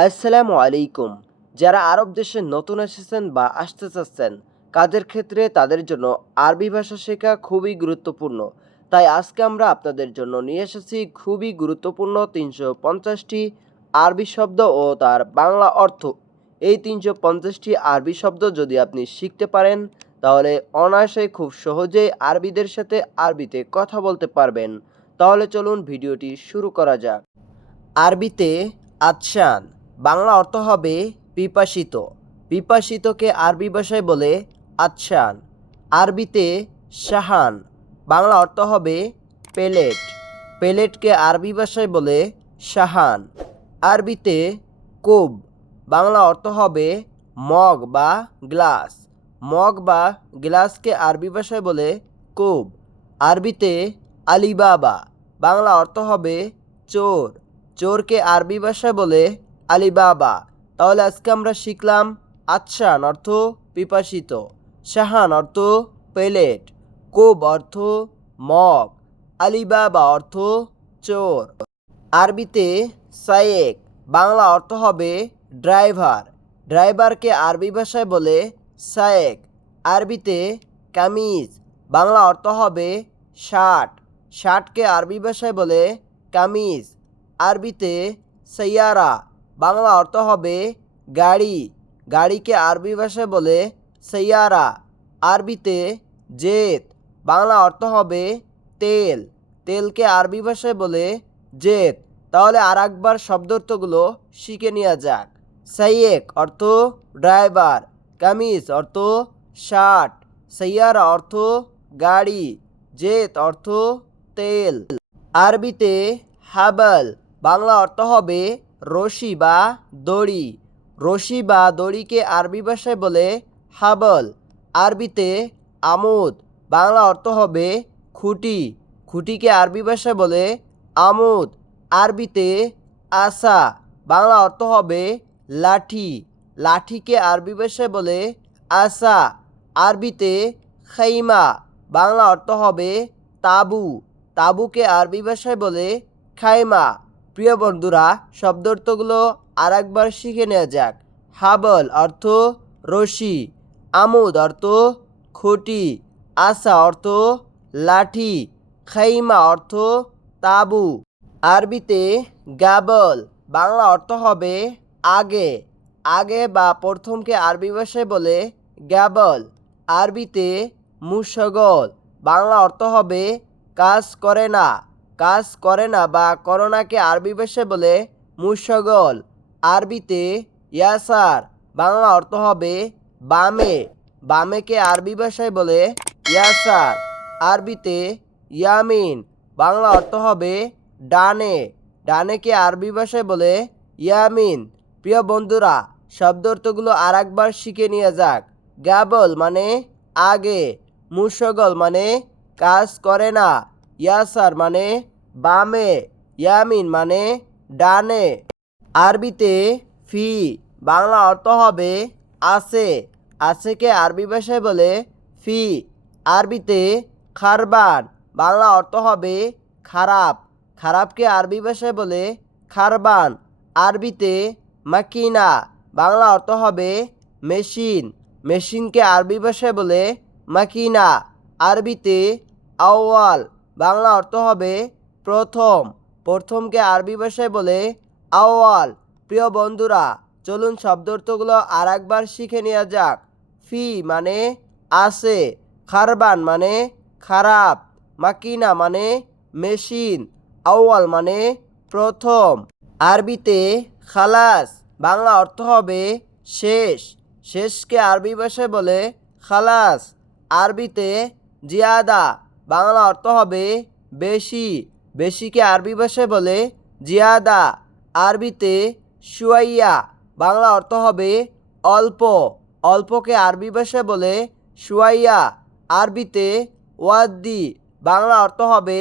আসসালামু আলাইকুম। যারা আরব দেশে নতুন এসেছেন বা আসতে চাচ্ছেন কাজের ক্ষেত্রে তাদের জন্য আরবি ভাষা শেখা খুবই গুরুত্বপূর্ণ। তাই আজকে আমরা আপনাদের জন্য নিয়ে এসেছি খুবই গুরুত্বপূর্ণ তিনশো পঞ্চাশটি আরবি শব্দ ও তার বাংলা অর্থ। এই তিনশো পঞ্চাশটি আরবি শব্দ যদি আপনি শিখতে পারেন, তাহলে অনায়াসে খুব সহজেই আরবিদের সাথে আরবিতে কথা বলতে পারবেন। তাহলে চলুন ভিডিওটি শুরু করা যাক। আরবিতে আচ্ছান বাংলা অর্থ হবে পিপাসিত। পিপাসিতকে আরবি ভাষায় বলে আচ্ছান, আরবিতে শাহান। বাংলা অর্থ হবে পেলেট, পেলেটকে আরবি ভাষায় বলে শাহান, আরবিতে কোব। বাংলা অর্থ হবে মগ বা গ্লাস, মগ বা গ্লাসকে আরবি ভাষায় বলে কোব, আরবিতে আলিবাবা। বাংলা অর্থ হবে চোর, চোরকে আরবি ভাষায় বলে আলিবাবা। তাহলে আজকে আমরা শিখলাম আচ্ছান অর্থ পিপাসিত, শাহান অর্থ প্লেট, কোব অর্থ মগ, আলিবাবা অর্থ চোর। আরবিতে সায়েক, বাংলা অর্থ হবে ড্রাইভার। ড্রাইভারকে আরবি ভাষায় বলে সায়েক। আরবিতে কামিজ, বাংলা অর্থ হবে শার্ট। শার্টকে আরবি ভাষায় বলে কামিজ। আরবিতে সৈয়ারা বাংলা অর্থ হবে গাড়ি। গাড়িকে আরবি ভাষায় বলে সৈয়ারা। আরবিতে জেত। বাংলা অর্থ হবে তেল। তেলকে আরবি ভাষায় বলে জেত। তাহলে আর একবার শব্দার্থগুলো শিখে নেওয়া যাক। সাইয়েক অর্থ ড্রাইভার। কামিজ অর্থ শার্ট। সৈয়ারা অর্থ গাড়ি। জেত অর্থ তেল। আরবিতে হাবল। বাংলা অর্থ হবে রশি বা দড়ি। রশি বা দড়িকে আরবি ভাষায় বলে হাবল। আরবিতে আমুদ, বাংলা অর্থ হবে খুঁটি। খুঁটিকে আরবি ভাষায় বলে আমুদ। আরবিতে আসা, বাংলা অর্থ হবে লাঠি। লাঠিকে আরবি ভাষায় বলে আসা। আরবিতে খাইমা, বাংলা অর্থ হবে তাবু। তাবুকে আরবি ভাষায় বলে খাইমা। প্রিয় বন্ধুরা, শব্দার্থগুলো আর একবার শিখে নেওয়া যাক। হাবল অর্থ রশি, আমুদ অর্থ খুঁটি, আসা অর্থ লাঠি, খাইমা অর্থ তাবু। আরবিতে গাবল, বাংলা অর্থ হবে আগে। আগে বা প্রথমকে আরবি ভাষায় বলে গ্যাবল আরবিতে মুশগল বাংলা অর্থ হবে কাজ করে না। কাজ করে না বা করোনাকে আরবি ভাষায় বলে মুশগল। আরবিতে ইয়াসার, বাংলা অর্থ হবে বামে। বামেকে আরবি ভাষায় বলে ইয়াসার। আরবিতে ইয়ামিন, বাংলা অর্থ হবে ডানে। ডানেকে আরবি ভাষায় বলে ইয়ামিন। প্রিয় বন্ধুরা, শব্দ অর্থগুলো আর একবার শিখে নিয়ে যাক। গ্যাবল মানে আগে, মুশগল মানে কাজ করে না। ইয়াসার মানে বামে, ইয়ামিন মানে ডানে। আরবিতে ফি, বাংলা অর্থ হবে আছে। আছেকে আরবি ভাষায় বলে ফি। আরবিতে খারবান, বাংলা অর্থ হবে খারাপ। খারাপকে আরবি ভাষায় বলে খারবান। আরবিতে মাকিনা, বাংলা অর্থ হবে মেশিন। মেশিনকে আরবি ভাষায় বলে মাকিনা। আরবিতে আওয়াল বাংলা অর্থ হবে প্রথম, প্রথমকে আরবি ভাষায় বলে আওয়াল। প্রিয় বন্ধুরা, চলুন শব্দার্থগুলো আর একবার শিখে নেওয়া যাক। ফি মানে আছে খারবান মানে খারাপ, মাকিনা মানে মেশিন আউয়াল মানে প্রথম। আরবিতে খালাস, বাংলা অর্থ হবে শেষ। শেষকে আরবি ভাষায় বলে খালাস। আরবিতে জিয়াদা, বাংলা অর্থ হবে বেশি। বেশিকে আরবি ভাষায় বলে জিয়াদা, আরবিতে শুয়াইয়া, বাংলা অর্থ হবে অল্প। অল্পকে আরবি ভাষায় বলে শুয়াইয়া, আরবিতে ওয়াদ্দি, বাংলা অর্থ হবে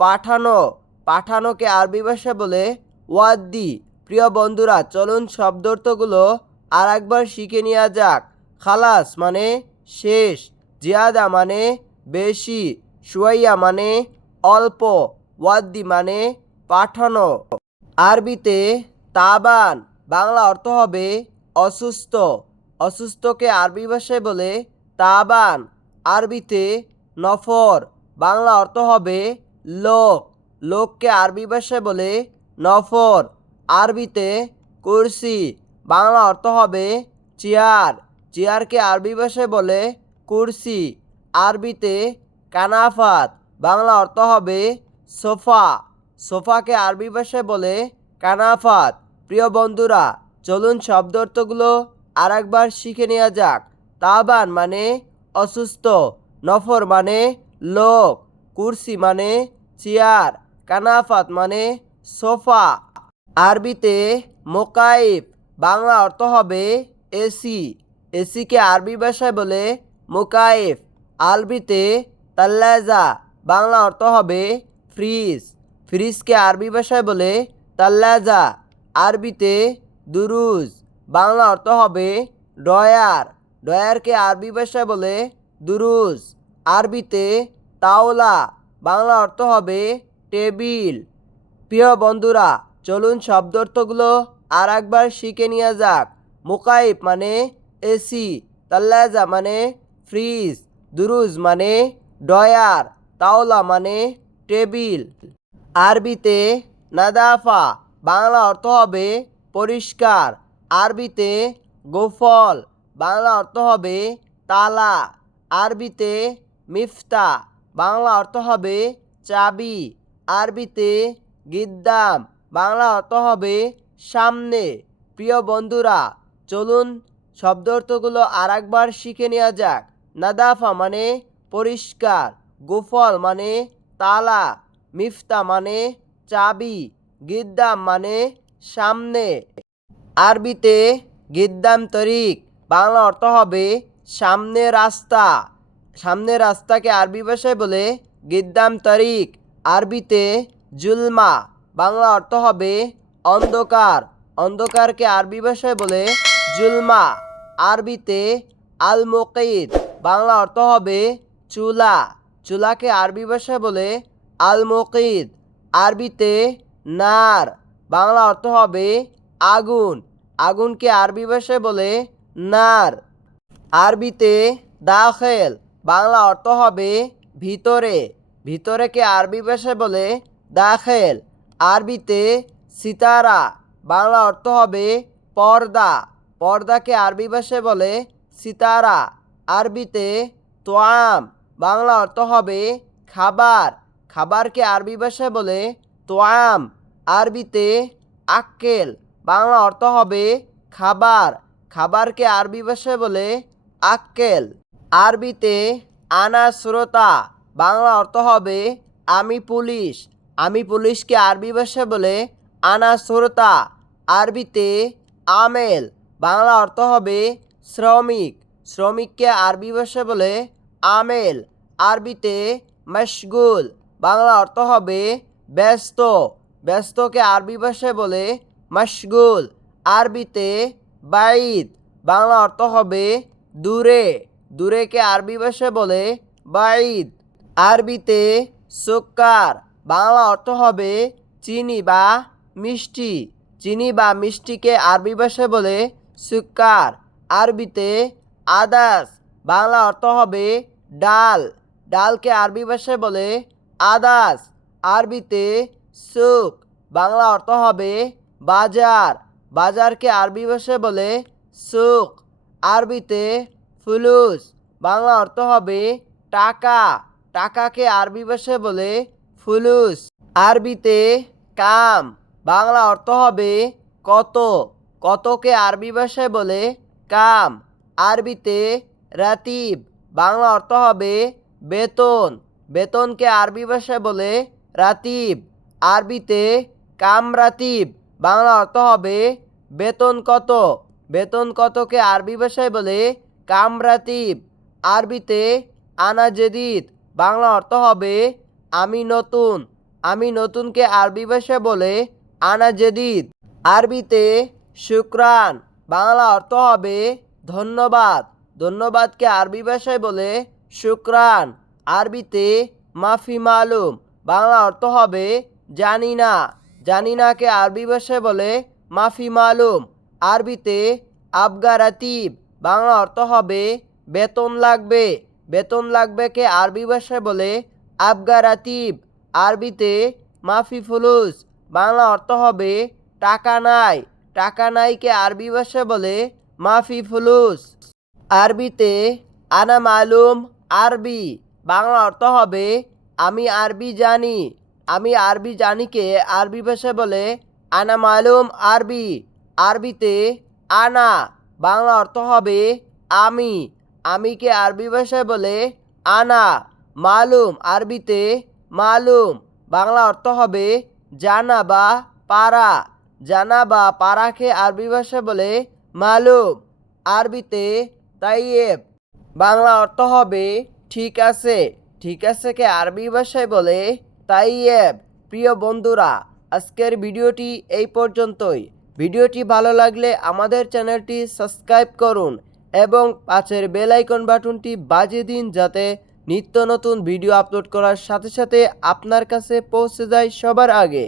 পাঠানো। পাঠানোকে আরবি ভাষায় বলে ওয়াদ্দি। প্রিয় বন্ধুরা, চলুন শব্দার্থগুলো আর একবার শিখে নেওয়া যাক। খালাস মানে শেষ, জিয়াদা মানে বেশি, শুয়াইয়া মানে অল্প। ওয়াদ্দি মানে পাঠানো। আরবিতে তাবান, বাংলা অর্থ হবে অসুস্থ। অসুস্থকে আরবি ভাষায় বলে তাবান। আরবিতে নফর, বাংলা অর্থ হবে লোক। লোককে আরবি ভাষায় বলে নফর। আরবিতে কুরসি, বাংলা অর্থ হবে চেয়ার। চেয়ারকে আরবি ভাষায় বলে কুরসি। আরবিতে কানাফাত, বাংলা অর্থ হবে সোফা, সোফাকে আরবি ভাষায় বলে কানাফাত। প্রিয় বন্ধুরা, চলুন শব্দ অর্থগুলো আর একবার শিখে নেওয়া যাক। তাবান মানে অসুস্থ, নফর মানে লোক, কুরসি মানে চেয়ার, কানাফাত মানে সোফা। আরবিতে মোকাইফ, বাংলা অর্থ হবে এসি। এসিকে আরবি ভাষায় বলে মোকাইফ। আরবিতে তাল্লাজা বাংলা অর্থ হবে ফ্রিজ। ফ্রিজকে আরবি ভাষায় বলে তাল্লাজা। আরবিতে দুরুজ। বাংলা অর্থ হবে ডয়ার ডয়ারকে আরবি ভাষায় বলে দুরুজ। আরবিতে তাওলা। বাংলা অর্থ হবে টেবিল। প্রিয় বন্ধুরা, চলুন শব্দ অর্থগুলো আর একবার শিখে নেওয়া যাক। মোকাইফ মানে এসি, তাল্লাজা মানে ফ্রিজ, দুরুজ মানে ডয়ার তাওলা মানে টেবিল। আরবিতে নাদাফা, বাংলা অর্থ হবে পরিষ্কার। আরবিতে গোফল, বাংলা অর্থ হবে তালা। আরবিতে মিফতা, বাংলা অর্থ হবে চাবি। আরবিতে গিদ্দাম, বাংলা অর্থ হবে সামনে। প্রিয় বন্ধুরা, চলুন শব্দ অর্থগুলো আর একবার শিখে নেওয়া যাক। নাদাফা মানে পরিষ্কার, গোফল মানে তালা, মিফতা মানে চাবি, গিদ্দাম মানে সামনে। আরবিতে গিদ্দাম তরিক, বাংলা অর্থ হবে সামনে রাস্তা। সামনে রাস্তাকে আরবি ভাষায় বলে গিদ্দাম তরিক, আরবিতে জুলমা, বাংলা অর্থ হবে অন্ধকার। অন্ধকারকে আরবি ভাষায় বলে জুলমা। আরবিতে আল মুকিদ বাংলা অর্থ হবে চুলা। চুলাকে আরবি ভাষায় বলে আল মকিদ আরবিতে নার, বাংলা অর্থ হবে আগুন। আগুনকে আরবি ভাষায় বলে নার। আরবিতে দাখেল, বাংলা অর্থ হবে ভিতরে। ভিতরেকে আরবি ভাষায় বলে দাখেল। আরবিতে সিতারা, বাংলা অর্থ হবে পর্দা। পর্দাকে আরবি ভাষায় বলে সিতারা। আরবিতে তোয়াম বাংলা অর্থ হবে খাবার। খাবারকে আরবি ভাষায় বলে তোয়াম, আরবিতে আক্কেল। বাংলা অর্থ হবে খাবার। খাবারকে আরবি ভাষায় বলে আক্কেল। আরবিতে আনা শ্রোতা বাংলা অর্থ হবে আমি পুলিশ। আমি পুলিশকে আরবি ভাষায় বলে আনা শ্রোতা আরবিতে আমেল। বাংলা অর্থ হবে শ্রমিক। শ্রমিককে আরবি ভাষায় বলে আমেল, আরবিতে মশগুল বাংলা অর্থ হবে ব্যস্ত। ব্যস্তকে আরবি ভাষায় বলে মশগুল, আরবিতে বাইদ বাংলা অর্থ হবে দূরে। দূরেকে আরবি ভাষায় বলে বাইদ। আরবিতে সুক্কার বাংলা অর্থ হবে চিনি বা মিষ্টি। চিনি বা মিষ্টিকে আরবি ভাষায় বলে সুক্কার, আরবিতে আদাস। বাংলা অর্থ হবে ডাল। ডালকে আরবি ভাষায় বলে আদাস, আরবিতে সুক বাংলা অর্থ হবে বাজার। বাজারকে আরবি ভাষায় বলে সুক আরবিতে ফুলুস। বাংলা অর্থ হবে টাকা। টাকাকে আরবি ভাষায় বলে ফুলুস। আরবিতে কাম। বাংলা অর্থ হবে কত। কতকে আরবি ভাষায় বলে কাম। আরবিতে রাতিব, বাংলা অর্থ হবে বেতন। বেতনকে আরবি ভাষায় বলে রাতিব। আরবিতে কামরাতিব, বাংলা অর্থ হবে বেতন কত। বেতন কতকে আরবি ভাষায় বলে কামরাতিব। আরবিতে আনা জেদিদ বাংলা অর্থ হবে আমি নতুন। আমি নতুনকে আরবি ভাষায় বলে আনা জেদিদ আরবিতে শুক্রান, বাংলা অর্থ হবে ধন্যবাদ। ধন্যবাদকে আরবি ভাষায় বলে শুক্রান। আরবিতে মাফি মালুম, বাংলা অর্থ হবে জানি না। জানি নাকে আরবি ভাষায় বলে মাফি মালুম। আরবিতে আবগারাতিব বাংলা অর্থ হবে বেতন লাগবে। বেতন লাগবেকে আরবি ভাষায় বলে আবগারাতিব আরবিতে মাফি ফুলুস, বাংলা অর্থ হবে টাকা নাই। টাকা নাইকে আরবি ভাষায় বলে মাফি ফুলুস। আরবিতে আনা মালুম আরবি, বাংলা অর্থ হবে, আমি আরবি জানি। আমি আরবি জানিকে আরবি ভাষায় বলে, আনা মালুম আরবি। আরবিতে আনা বাংলা অর্থ হবে, আমি। আমিকে আরবি ভাষায় বলে, আনা। মালুম আরবিতে মালুম বাংলা অর্থ হবে, জানা বা পারা। জানা বা পারাকে আরবি ভাষায় বলে, মালুম। আরবিতে তাইয়েব বাংলা অর্থ হবে, ঠিক আছে ঠিক আছে কে আরবি ভাষায় বলে তাইয়েব প্রিয় বন্ধুরা, আজকের ভিডিওটি এই পর্যন্তই। ভিডিওটি ভালো লাগলে আমাদের চ্যানেলটি সাবস্ক্রাইব করুন এবং পাশের বেল আইকন বাটনটি বাজিয়ে দিন যাতে নিত্য নতুন ভিডিও আপলোড করার সাথে সাথে আপনার কাছে পৌঁছে যায় সবার আগে।